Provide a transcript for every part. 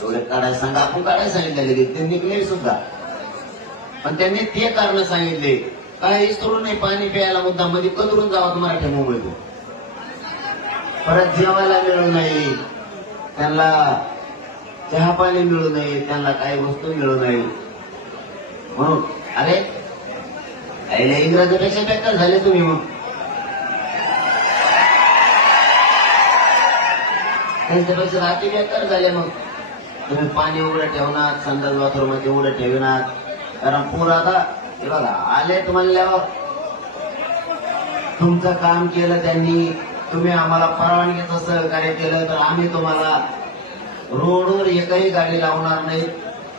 सोडत काढायला सांगा आपण काढायला सांगितलं लगेच. ते निघले सुद्धा. पण त्यांनी ते कारण सांगितले. काही सुरू नाही पाणी प्यायला मुद्दा मध्ये म्हणजे कदरून जावं मराठी मुंबईत परत जेवायला मिळू नाही. त्यांना चहा पाणी मिळू नये त्यांना काही वस्तू मिळू नाही म्हणून अरे अरे इंग्रजापेक्षा बेकार झाले तुम्ही मग. त्यांच्यापेक्षा रात्री बेकार झाले मग. तुम्ही पाणी उघडं ठेवणार संडास बाथरूममध्ये उघडं ठेवणार. कारण पूर आता हे बघा आले म्हणल्यावर तुमचं काम केलं त्यांनी तुम्ही आम्हाला परवानगीचं सहकार्य केलं तर आम्ही तुम्हाला रोडवर एकही गाडी लावणार नाही.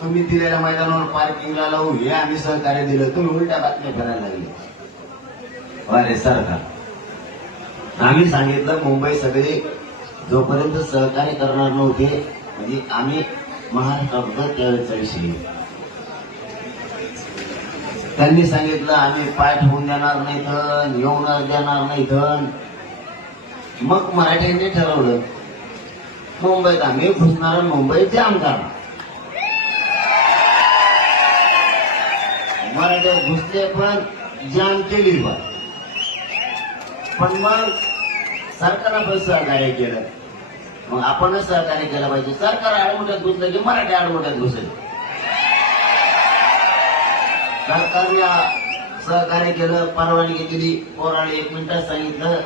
तुम्ही दिलेल्या मैदानावर पार्किंगला लावू हे आम्ही सहकार्य दिलं. तुम्ही उलट्या बातम्या करायला लागले. अरे सरकार. आम्ही सांगितलं मुंबई सगळे जोपर्यंत सहकार्य करणार नव्हते म्हणजे आम्ही महाराष्ट्राबद्दल त्यावेळेचा विषय. त्यांनी सांगितलं आम्ही पाय ठेवून देणार नाही धन येऊन देणार नाही धन. मग मराठ्यांनी ठरवलं मुंबईत आम्ही घुसणार मुंबईत जाम करणार. मराठे घुसले पण जाम केली पण. पण मग सरकारनं पण सहकार्य केलं. मग आपणच सहकार्य केलं पाहिजे. सरकार आडमोठ्यात घुसलं की मराठी आडमोठ्यात घुसेल. सरकारने सहकार्य केलं परवानगी दिली. पोराने एक मिनिटात सांगितलं.